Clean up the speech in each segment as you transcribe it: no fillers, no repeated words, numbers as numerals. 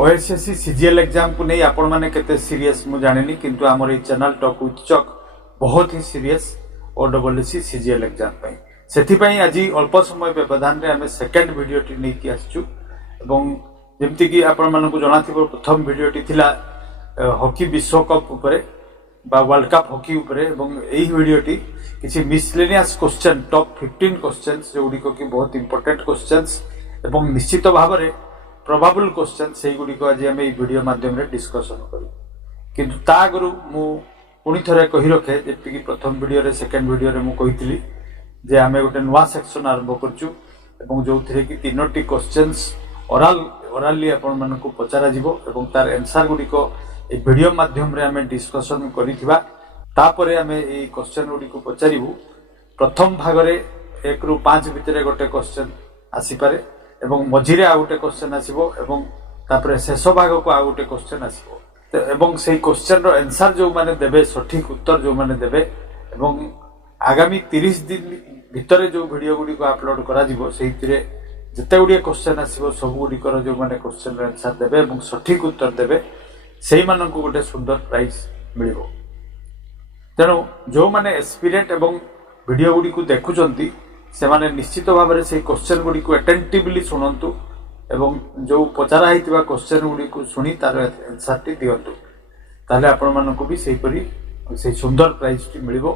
OSSC CGL exam को नहीं आपण मैंने केते सीरियस मु जानिनी किंतु आमर ये चैनल टॉक विथ चक बहुत ही सीरियस ओडब्ल्यूसी सीजीएल एग्जाम पई सेथि पई आज अल्प समय व्यवधान रे हमें सेकंड वीडियो टी नै कि आछू एवं जेमति कि आपण मानको जणाथिबो प्रथम वीडियो टी थिला हॉकी विश्व कप ऊपर बा वर्ल्ड कप हॉकी ऊपर एवं एही वीडियो टी किछि मिसलेनियस क्वेश्चन टॉप 15 क्वेश्चंस जो गुडी को कि बहुत इंपोर्टेंट क्वेश्चंस एवं निश्चित भाव में प्रोबेबल क्वेश्चन से गुडी को आज हम वीडियो माध्यम रे डिस्कशन करू किंतु ता आगरु मु पुणी थरे कहि रखे जेति कि प्रथम वीडियो रे सेकंड वीडियो रे मु कहितली जे हमें गोटे नुवा सेक्शन आरंभ करछु एवं जो थिरे कि तीनोटी क्वेश्चंस ओराली आपण मानको पचारा जिवो एवं तार आंसर गुडी को ए वीडियो माध्यम रे हमें डिस्कशन करिथिबा तापरे हमें ए क्वेश्चन गुडी को पचारिबु प्रथम भाग रे 1 रु 5 भितरे गोटे क्वेश्चन आसी पारे एवं मझिरे आ गोटे क्वेश्चन आसीबो एवं तापरे शेष भाग को आ गोटे क्वेश्चन आसीबो एवं सेही क्वेश्चन रो आंसर जो माने देबे सठिक उत्तर जो माने देबे एवं आगामी 30 दिन भितरे जो वीडियो गुडी को अपलोड करा जिवो सेहितिरे जते गुडी क्वेश्चन आसीबो सब गुडी कर जो माने क्वेश्चन रो आंसर देबे एवं सठिक उत्तर देबे सेही मानन को गोटे सुंदर प्राइज मिलिबो तेणु जो माने एक्सपीरियंस एवं वीडियो गुडी को देखुचंती से माने निश्चित भाव में से क्वेश्चन गुडी को अटेंटिवली सुनंतु एवं जो पचारा हितबा क्वेश्चन गुडी को सुनी तार आंसर टी दियंतु ताले आपण मानन को भी सेही परी से सुंदर प्राइज टी मिलिबो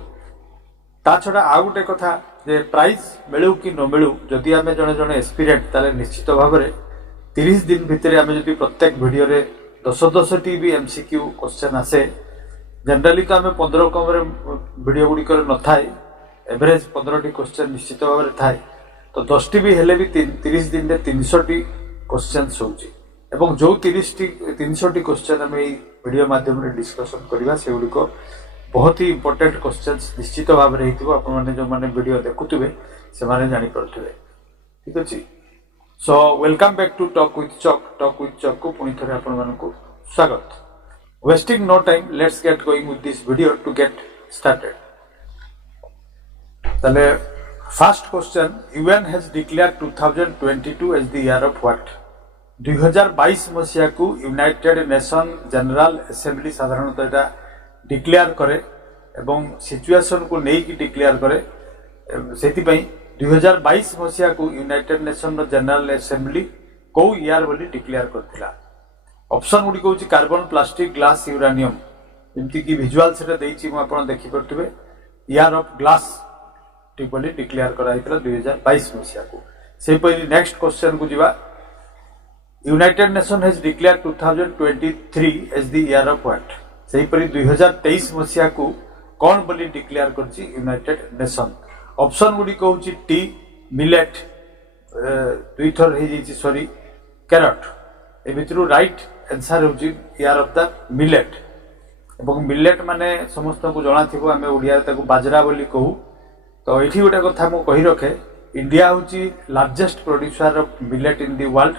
ता छडा आ गुटे कथा जे प्राइज मिलु कि न मिलु जदि आमे जने जने एक्सपीरियंस ताले निश्चित भाव में 30 दिन भितरे आमे जदि प्रत्येक वीडियो रे 10 टी भी एमसीक्यू क्वेश्चन आसे जनरली तो आमे 15 कम रे वीडियो गुडी कर न थाए एवरेज 15 टी क्वेश्चन निश्चित भाव में थाए तो 10 टी भी हेले भी 30 दिन रे 300 टी क्वेश्चन होउची एवं जो 300 टी क्वेश्चन हम এই वीडियो माध्यम रे डिस्कशन करबा से गुडी को बहुत ही इंपोर्टेंट क्वेश्चंस निश्चित भाव रे हितबो आपण माने जो माने वीडियो देखुतबे से माने जानि परथबे ठीक अछि so welcome back to talk with चक को पुनी थरे आपण माने को स्वागत wasting no time let's get going with this video to get started तले first question UN has declared 2022 as the year of what 2022 मसिया को यूनाइटेड नेशन जनरल असेंबली साधारणतः एटा डिक्लेयर करे एवं सिचुएशन को नहीं की डिक्लेयर करे सेति पई 2022 मसिया को यूनाइटेड नेशन जनरल असेंबली को ईयर बोली डिक्लेयर करथिला ऑप्शन गुडी कहूची कार्बन प्लास्टिक ग्लास यूरेनियम जेमति कि विजुअल सेटा देइची म आपण देखि परतबे ईयर ऑफ ग्लास टी बोली डिक्लेयर कराइतला 2022 मसिया को से पहली नेक्स्ट क्वेश्चन को जिबा United Nation has declared 2023 as the year of what सेही परी 2023 मसिया को कोन बोली डिक्लेयर करची यूनाइटेड नेशन ऑप्शन गुडी कहूची टी मिलेट दुई थर हे जेची सॉरी कैरट ए भितरु राइट आंसर होची ईयर ऑफ द मिलेट एवं मिलेट माने समस्त को जणा थिबो हमें ओडिया ताको बाजरा बोली कहू तो ये गोटे कथा मु कही रखे इंडिया हूँ largest producer of millet in the world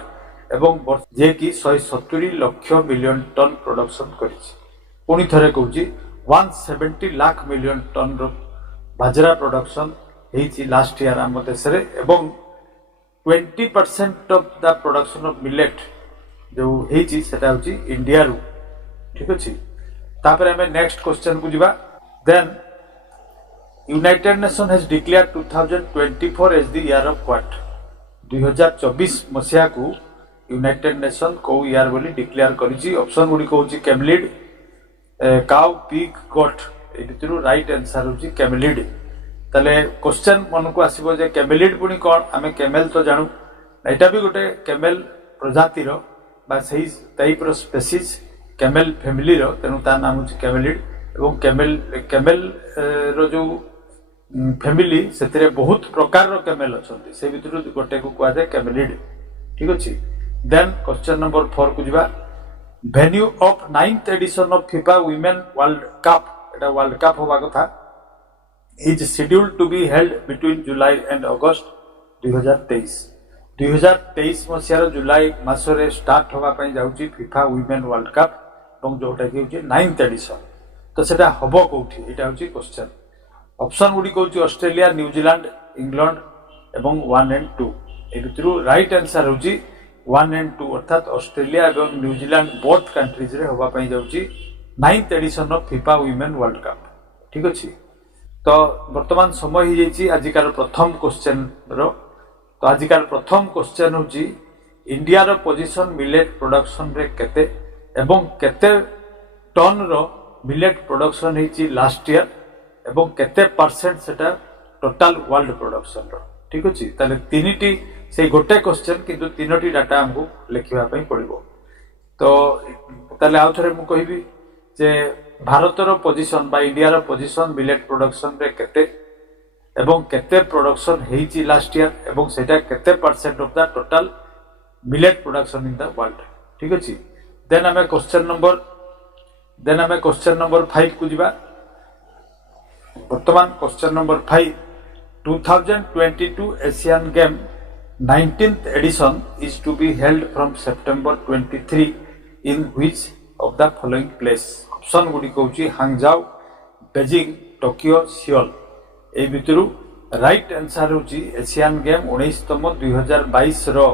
एवं जे कि 170 लाख मिलियन टन प्रोडक्शन करी थरे कहूँ 170 लाख मिलियन टन बाजरा प्रोडक्शन होती लास्ट ईयर आम देश एवं 20% of the production of millet जो होती हूँ इंडिया रू ठीक अच्छे तापर हमें नेक्स्ट क्वेश्चन को जीवा then United Nation has declared 2024 as the year of what 2024 मसिया को यूनाइटेड नेशन को ईयर बोली डिक्लेयर करिछि ऑप्शन गुडी कहूछि कैमलिड काउ पिग गोट ए भितरु राइट आंसर होछि कैमलिड तले क्वेश्चन मन को आसीबो जे कैमलिड पुनी कोन हमें कैमेल तो जानू एटा भी गोटे कैमेल प्रजाति रो बा सही टाइप रो स्पीसीज कैमेल फैमिली रो तेनु ता नाम होछि कैमलिड एवं कैमेल रो जो फैमिली से बहुत प्रकार रो कैमेल अछंती से भितरु गोटे को कुआ जाय कैमेलिड ठीक अछि देन क्वेश्चन नंबर 4 को जिबा venue of 9th edition of FIFA women world cup एटा वर्ल्ड कप होबा कथा is scheduled to be held between July and August 2023 मसिया जुलाई मासरे स्टार्ट होबा पई जाउची फीफा वुमेन वर्ल्ड कप एवं जोटा कि होची 9th एडिशन तो सेटा हबो कोठी एटा होची क्वेश्चन ऑप्शन गुडी कहूची ऑस्ट्रेलिया न्यूजीलैंड इंग्लैंड एवं 1 एंड 2 ए भितरु राइट आंसर होची 1 and 2 अर्थात ऑस्ट्रेलिया एवं न्यूजीलैंड बोथ कंट्रीज रे होबा पई जाउची 9th edition of FIFA women world Cup. ठीक अछि, तो वर्तमान समय ही जाइछि आजिकार प्रथम क्वेश्चन रो। तो आजिकार प्रथम क्वेश्चन होची इंडिया रो पोजीशन मिलेट प्रोडक्शन रे केते एवं केते टन रो मिलेट प्रोडक्शन हेची लास्ट ईयर एवं केते परसेंट सेटा टोटल वर्ल्ड प्रोडक्शन रो। ठीक अछि, ताले तीनटी से गोटे क्वेश्चन किंतु तीनटी डाटा हमको लिखिबा पई पड़िबो। तो ताले आउ थरे मु कहिबी जे भारत रो पोजीशन बा इंडिया रो पोजीशन मिलेट प्रोडक्शन रे केते एवं केते प्रोडक्शन हेची लास्ट ईयर एवं सेटा केते percent of the total millet production in the world. ठीक अछि, देन हमें क्वेश्चन नंबर 5 को जिबा। वर्तमान question number 5 2022 Asian game 19th edition is to be held from September 23 in which of the following place? Option गुडी कहउची Hangzhou, Beijing, Tokyo, Seoul. ए भितरु राइट आंसर होची एशियन गेम 19तम 2022 रो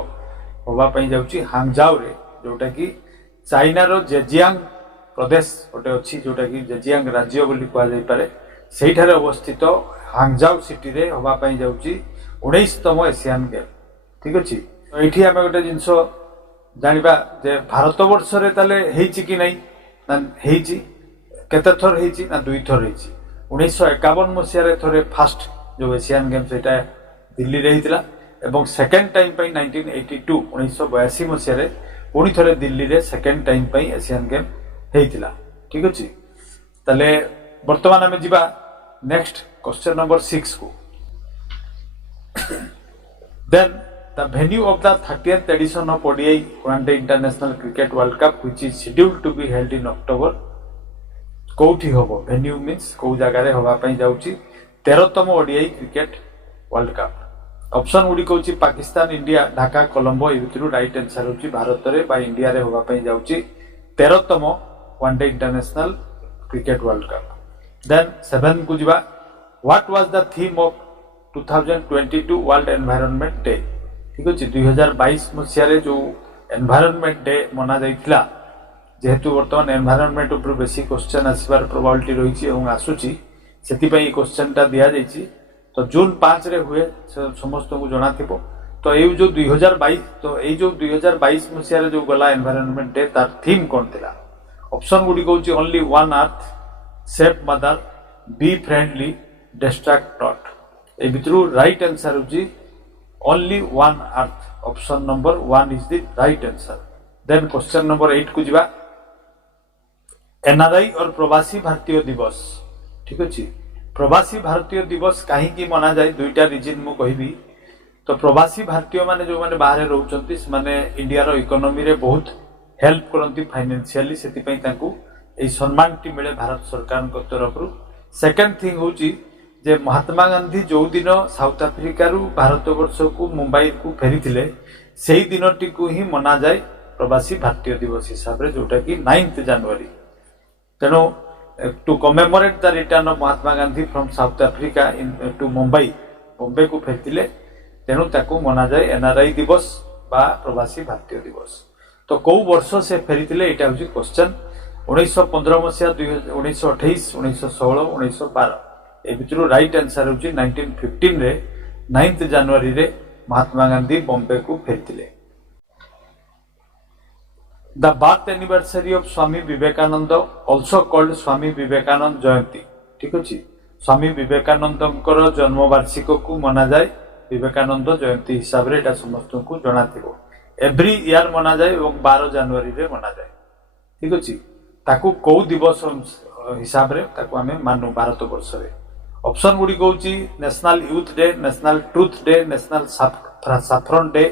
होबा पई जाउची हांगजाओ रे, जोटा कि चाइना रो जेजियांग प्रदेश ओटे अछि, जोटा कि जेजियांग राज्य बोली कहआ जाय पारे, सेठारे अवस्थित हांगजाओ सिटी रे होबा पई जाउची 19तम एशियन गेम। ठीक अछि, तो एठी आमे गोटे जिंस जानिबा जे भारत वर्ष रे ताले हेछि कि नै ना हेछि, केते थर हेछि ना दुई थर हेछि। 1951 मसिया रे थरे फर्स्ट जो एशियन गेम सेटा दिल्ली रे हितला एवं सेकंड टाइम पई 1982 1982 मसिया रे पुनी थरे दिल्ली रे सेकंड टाइम पई एशियन गेम हेतिला। ठीक अछि, ताले वर्तमान आमे जिबा नेक्स्ट क्वेश्चन नंबर 6 को। Then the venue of the 30th edition of ODI One Day International Cricket World Cup which is scheduled to be held in October कोठी होबो। venue means को जगह रे होबा पई जाउची 13तम ODI cricket world cup. Option गुडी कहउची पाकिस्तान, इंडिया, ढाका, कोलंबो। ए भितरु राइट आंसर होची भारत रे बा इंडिया रे होबा पई जाउची 13तम one day international cricket world cup. Then 7 को जिबा what was the theme of 2022 world environment day. ठीक अछि, 2022 मसिया रे जो एनवायरनमेंट डे मना जाइथिला, जेहेतु वर्तमान एनवायरनमेंट ऊपर बेसी क्वेश्चन आसीबार प्रोबेबिलिटी रहिछि एवं आसुची, सेति पई क्वेश्चन ता दिया जाइछि। तो जून 5 रे हुए समस्त को जणा थिबो। तो ए जो 2022 तो ए जो 2022 मसिया रे जो गला एनवायरनमेंट डे तार थीम कोन थिला। ऑप्शन गुडी कहउची only one earth, safe mother, be friendly, distract not. ए भितरु राइट आंसर होची only one earth. Option number 1 is the right answer. Then question number 8 को जिबा एनआरआई और प्रवासी भारतीय दिवस। ठीक अछि, प्रवासी भारतीय दिवस काहे की मना जाय, दुईटा रीजन मु कहिबी। तो प्रवासी भारतीय माने जो माने बाहर रहउचंती से माने इंडिया रो इकोनॉमी रे बहुत हेल्प करंती फाइनेंशियली, सेति पई तांकू ए सम्मान टी मिले भारत सरकार को तरफ रु। सेकंड थिंग होची जे महात्मा गांधी जो दिन साउथ अफ्रिका रु भारत वर्ष को मुंबई को फेरी सेही दिनटी को ही मना जाए प्रवासी भारतीय दिवस हिसाब रे, जोटा कि 9th जनवरी। तेणु to commemorate the return of Mahatma Gandhi from South Africa into Mumbai, Bombay को फेरथिले, तेणु ताकू मना जाए एनआरआई दिवस बा प्रवासी भारतीय दिवस। तो कौ वर्ष से फेरीथिले एटा होची क्वेश्चन। 1915 मसिया, 1928, 1916, 1912। ए भितरु राइट आंसर होची 1915 रे 9th जनवरी रे महात्मा गांधी बॉम्बे को फेरथिले। The birth anniversary of Swami Vivekananda also called Swami Vivekananda Jayanti. ठीक अछि, स्वामी विवेकानंदकर जन्म वार्षिक को मना जाए विवेकानंद जयंती हिसाब रे, एटा समस्त को जणा थिबो। एवरी ईयर मना जाए एवं 12 जनवरी रे मना जाए। ठीक अछि, ताकू को दिवस हिसाब रे ताकू हमें मानु भारत वर्ष रे। ऑप्शन गुडी कहउची national youth day, national truth day, national saffron day,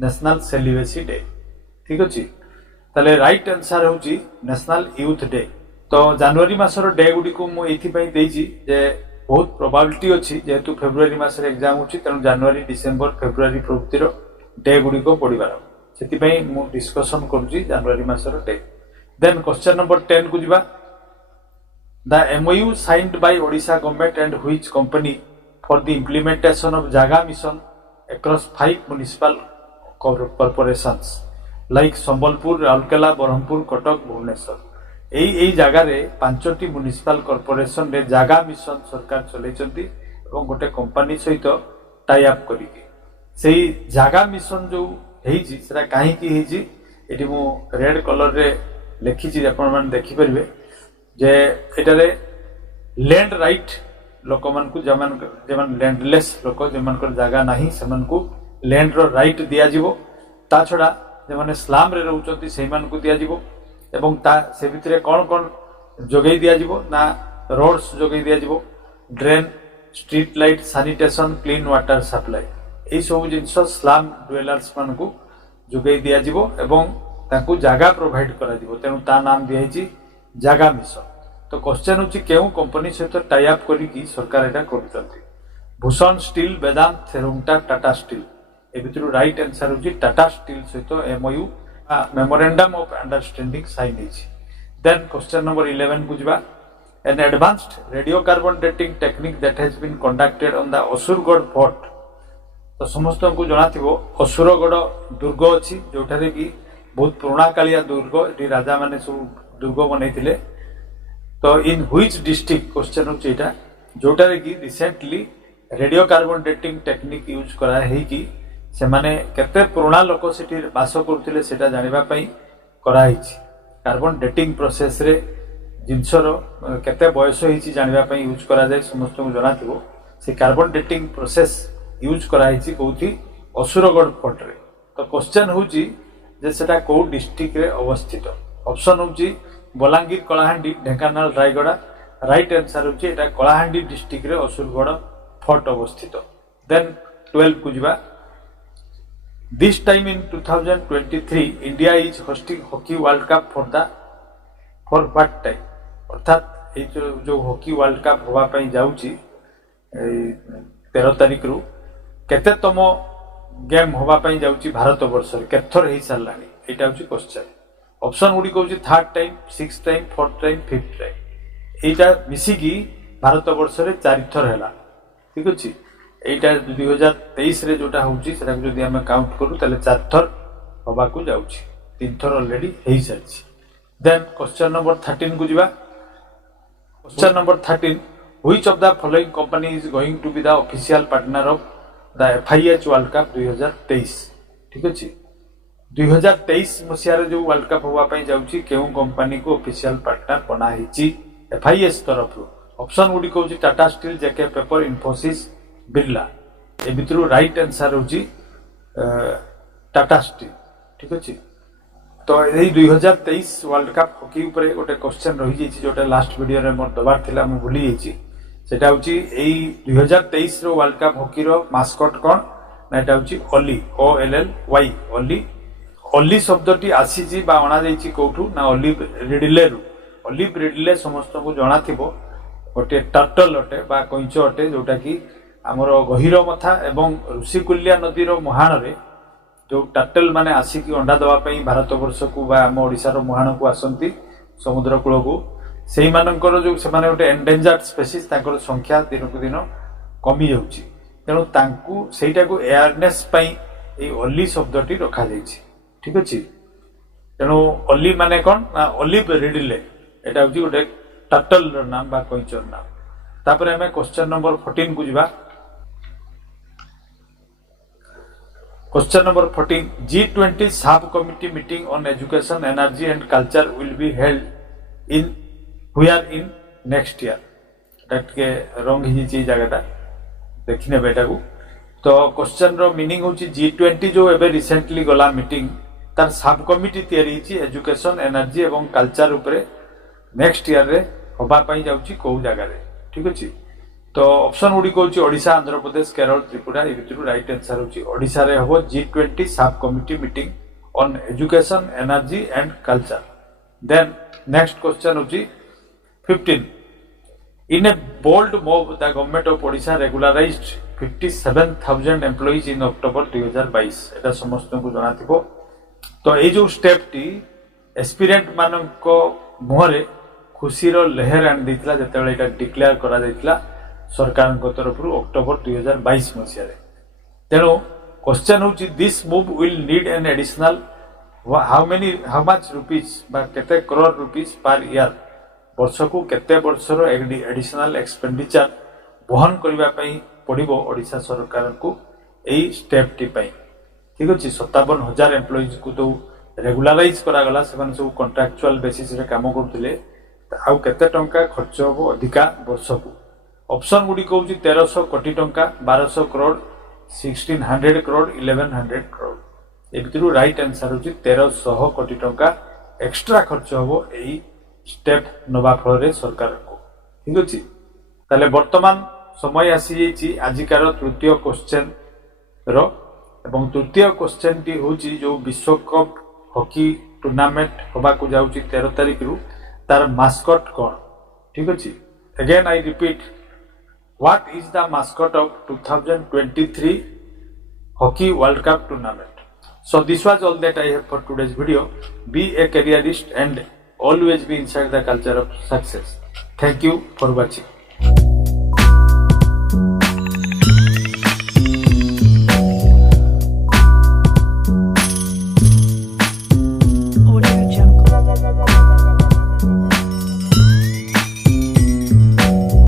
national celibacy day. ठीक अछि, ताले राइट आंसर होची नेशनल यूथ डे। तो जनवरी मासर डे गुडी को मु एथि पई देइची जे बहुत प्रोबेबिलिटी अछि, जेहेतु फेब्रुआरी मासर एग्जाम होची, तेनु जनवरी, डिसेंबर, फेब्रुआरी प्रभृतिर डे गुडी को पढिबार, सेति पई मु डिस्कशन करूची जनवरी मासर डे। देन क्वेश्चन नंबर 10 को जिबा The MOU signed by Odisha government and which company for the implementation of Jaga mission across 5 municipal corporations like Sambalpur, Raurkela, Berhampur, Kotak, Bhubaneswar. এই জায়গায় 5টি म्युनिसिपल কর্পোরেশন রে জাগা mission সরকার চলাইছন্তি এবং গোটে company সহিত টাই আপ করিকি সেই জাগা মিশন যে ହେଇଛି সেটা কাহিকি ହେଇଛି এটি মু রেড কলর রে লেখিছি আপন মান দেখি পারিবে যে এটারে ল্যান্ড রাইট ଲୋକମାନଙ୍କୁ যেমান ଲ୍ୟାଣ୍ଡଲେସ୍ ଲୋକ ଯେମାନଙ୍କର ଜାଗା ନାହିଁ ସେମାନଙ୍କୁ ଲ୍ୟାଣ୍ଡର ରାଇଟ୍ ଦିଆଯିବ ତା ଛଡ଼ା ଯେଉଁମାନେ ସ୍ଲାମ୍ରେ ରହୁଛନ୍ତି ସେଇମାନଙ୍କୁ ଦିଆଯିବ ଏବଂ ତା ସେ ଭିତରେ କ'ଣ କ'ଣ ଯୋଗାଇ ଦିଆଯିବ ନା ରୋଡ୍ସ ଯୋଗାଇ ଦିଆଯିବ drain street light sanitation clean water supply ଏହିସବୁ ଜିନିଷ ସ୍ଲାମ୍ ଡୁଏଲର୍ସ ମାନଙ୍କୁ ଯୋଗାଇ ଦିଆଯିବ ଏବଂ ତାଙ୍କୁ ଜାଗା ପ୍ରୋଭାଇଡ୍ କରାଯିବ ତେଣୁ ତା ନାମ ଦିଆହେଇଛି ଜାଗା ମିଶନ तो क्वेश्चन होची केउ कंपनी सहित टाई अप करिकी सरकार एटा करछंती भूषण स्टील वेदांत थेरुंगटा टाटा स्टील ए भितरु राइट आंसर होची टाटा स्टील सहित MOU memorandum of understanding sign होची देन क्वेश्चन नंबर 11 बुझबा an advanced radio carbon dating technique that has been conducted on the Asurgarh fort तो समस्त को जणा थिबो असुरगढ़ दुर्ग अछि जोठारे की बहुत पुराना कालिया दुर्ग एटी राजा माने सब दुर्ग बनैथिले तो इन व्हिच डिस्ट्रिक्ट क्वेश्चन होची एटा जोटारे की recently radio carbon dating technique use करा है कि से माने केते पुराना लोक सेठी बास करथिले सेटा जानिबा पई करा हिची कार्बन डेटिंग प्रोसेस रे जिंसर केते बयस हिची जानिबा पई यूज करा जाय समस्त को जना थिबो से कार्बन डेटिंग प्रोसेस यूज करा हिची कोथि असुरगढ़ फोर्ट रे तो क्वेश्चन होची जे सेटा को डिस्ट्रिक्ट रे अवस्थित ऑप्शन होची बलांगीर कलाहांडी ढेंकानाल रायगड़ा राइट आंसर होची एटा कलाहांडी डिस्ट्रिक्ट रे असुरगढ़ फोर्ट अवस्थित देन 12 कुजबा this time in 2023 India is hosting hockey world cup for what time अर्थात ए जो हॉकी वर्ल्ड कप होवा पई जाउची 13 तारिख रु केतेतम गेम होवा पई जाउची भारत वर्ष रे केथर हेई सारलानी एटा होची क्वेश्चन ऑप्शन गुडी कहूँ third time six time fourth time fifth time यहीटा मिसिकी भारत वर्ष रे 4 थर है ठीक अच्छे यहीटा 2023 रे जोटा होची सेटा जदी हम काउंट करू ताले 4 थर होबा को जाउची 3 थर ऑलरेडी हेई सारची देन क्वेश्चन नंबर 13 को जिबा question number 13 which of the following company is going to be the official partner of the FIH world cup 2023 ठीक अच्छे 2023 मसीह जो वर्ल्ड कप होगा जाऊँगी केउ कंपनी को ऑफिशियल पार्टनर बना FIH तरफ ऑप्शन गुडी कहूँ टाटा स्टील जेके पेपर इन्फोसिस बिरला ए भितर राइट आंसर होची टाटा स्टील ठीक अच्छे तो यही 2023 वर्ल्ड कप हॉकी उपरे गोटे क्वेश्चन रही जाइए जोटा लास्ट वीडियो रे मोर दबार थिला मु भूली जाइए सेटा होची एई 2023 रो वर्ल्ड कप हॉकी रो मास्कट कोन ना एटा होची ओली OLLY ओली ओली शब्दटी आसीची बा अणा जाइची कोठू ना ओलिव रिडले समस्त को जणा थिबो गोटे टर्टल अटे बा कइंच अटे जोटा कि हमर गहिर मथा एवं ऋषिकुल्या नदी रो मुहाण रे जो टर्टल माने आसीकी अंडा दवा पई भारत वर्ष को बा हम ओडिसा रो मुहाण को आसंती समुद्र कूल को सेही मानकर जो से माने गोटे एंडेंजर्ड स्पीसीज ताकर संख्या दिन को दिन कमी जाउची तेनु तांकू सेटा को अवेयरनेस पई ए ओली शब्दटी रखा जाइछि ठीक अच्छे तेणु ओली माने कौन ना ओलिव रिडले एटा होची गोटे टर्टल नाम बा कइंचर नाम तापर हमें क्वेश्चन नंबर 14 को जिबा question number 14 G20 sub committee meeting on education energy and culture will be held in where in next year that के रंग हिची जगहटा देखिने बेटा को तो क्वेश्चन रो मीनिंग होची G20 जो एबे रिसेंटली गला मीटिंग तार सब कमिटी तैयारी एजुकेशन एनर्जी एवं कल्चर उपरे नेक्स्ट ईयर रे होबा पई जाउची को जगह रे ठीक अछि तो ऑप्शन गुडी कहूची ओडिशा आंध्र प्रदेश केरल त्रिपुरा ए भितरु राइट आंसर होची ओडिशा रे होबो G20 sub committee meeting on education energy and culture then next question होची 15 in a bold move the government of Odisha regularized 57,000 employees in October 2022 एटा समस्त को जणा थिबो तो ये जो स्टेप टी एस्पिरेंट मानक मुहरे खुशीर लहर आनी देथिला जेतेबेले एटा डिक्लेयर करा जायतिला सरकार तरफ अक्टोबर 2022 मसीह तेणु क्वेश्चन होची this move will need an additional how much rupees बा केते करोड़ रुपीज पर ईयर वर्ष को केते वर्षर एडिशनल एक्सपेंडिचर बहन करबा पई पड़िबो ओडिशा सरकार को एई स्टेप टी पई ठीक अछि 57,000 एम्प्लॉइज को तो रेगुलराइज करा गला सेवन सब कॉन्ट्रैक्चुअल बेसिस रे काम करथिले आउ केते टंका खर्च होबो अधिका वर्ष को ऑप्शन गुडी कहउची 1300 कोटी टंका 1200 करोड़ 1600 करोड़ 1100 करोड़ ए भितरु राइट आंसर होची 1300 कोटी टंका एक्स्ट्रा खर्च होबो एई स्टेप नबा फल रे सरकार को ठीक अछि ताले वर्तमान समय आसी जेची आजिकार तृतीय क्वेश्चन रो एवं तृतीय क्वेश्चन टी होची जो विश्व कप हॉकी टूर्नामेंट होबा को जाउची 13 तारिख रु तार मास्कट कोन ठीक अछि again I repeat what is the mascot of 2023 hockey world cup tournament so this was all that I have for today's video. Be a careerist and always be inside the culture of success. Thank you for watching.